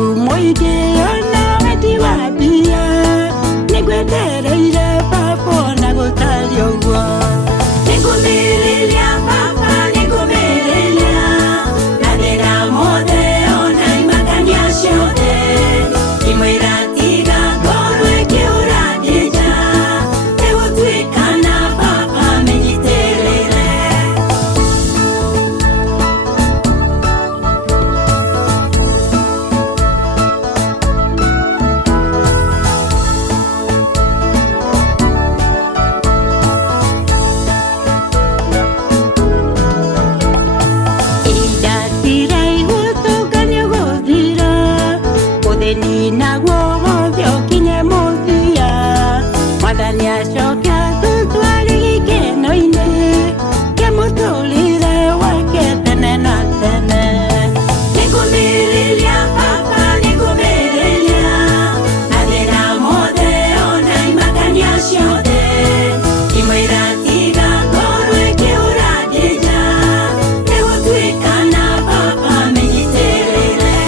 Wendu moige ona wedi wabia Nigwetereire papa na gutari ogwo Nigumiriria papa nigumiriria Na thina mothe ona imakania ciothe Imwira tiga ngoro ikiura ndija Nigutwikana papa menyiterere Nina guo thio kinye muthia Mwathani acoka tutware gikeno-ini kia muturire wake tene na tene Nigumiriria papa nigumiriria Na thina mothe ona imakania ciothe Imwira tiga ngoro ikiura ndija Nigutwikana papa menyiterere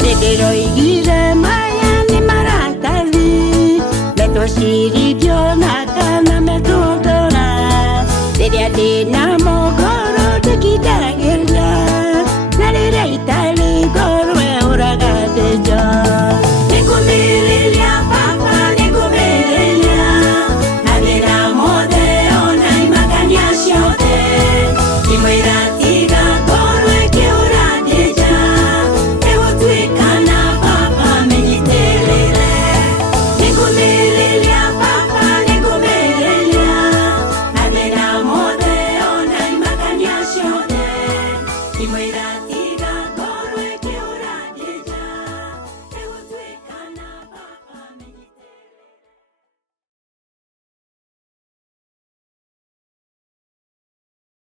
Ndiroigire maya ni maratathi Metũcirie